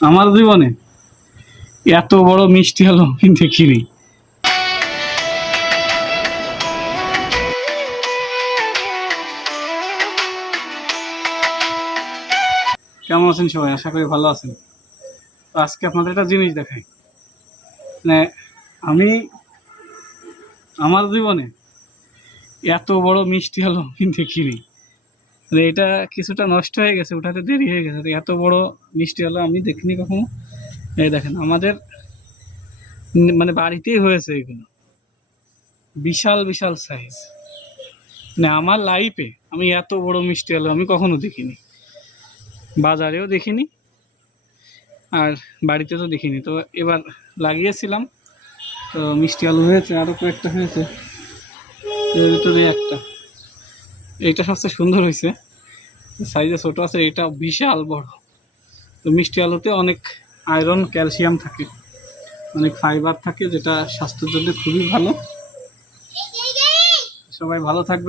আমার জীবনে এত বড় মিষ্টি আলু আমি দেখিনি। কেমন আছেন সবাই? আশা করি ভালো আছেন। তো আজকে আপনাদের একটা জিনিস দেখাই। মানে আমি আমার জীবনে এত বড় মিষ্টি আলু আমি দেখিনি। মানে এটা কিছুটা নষ্ট হয়ে গেছে, ওঠাতে দেরি হয়ে গেছে। তো এত বড় মিষ্টি আলু আমি দেখিনি কখনো। এই দেখেন আমাদের মানে বাড়িতেই হয়েছে এগুলো, বিশাল বিশাল সাইজ। মানে আমার লাইফে আমি এত বড় মিষ্টি আলু আমি কখনো দেখিনি, বাজারেও দেখিনি আর বাড়িতে তো দেখিনি। তো এবার লাগিয়েছিলাম, তো মিষ্টি আলু হয়েছে, আরও কয়েকটা হয়েছে। এর ভিতরে একটা, এইটা সবচেয়ে সুন্দর হয়েছে, সাইজে ছোট আছে, এটা বিশাল বড়। তো মিষ্টি আলুতে অনেক আয়রন, ক্যালসিয়াম থাকে, অনেক ফাইবার থাকে, যেটা স্বাস্থ্যের জন্য খুবই ভালো। সবাই ভালো থাকবে।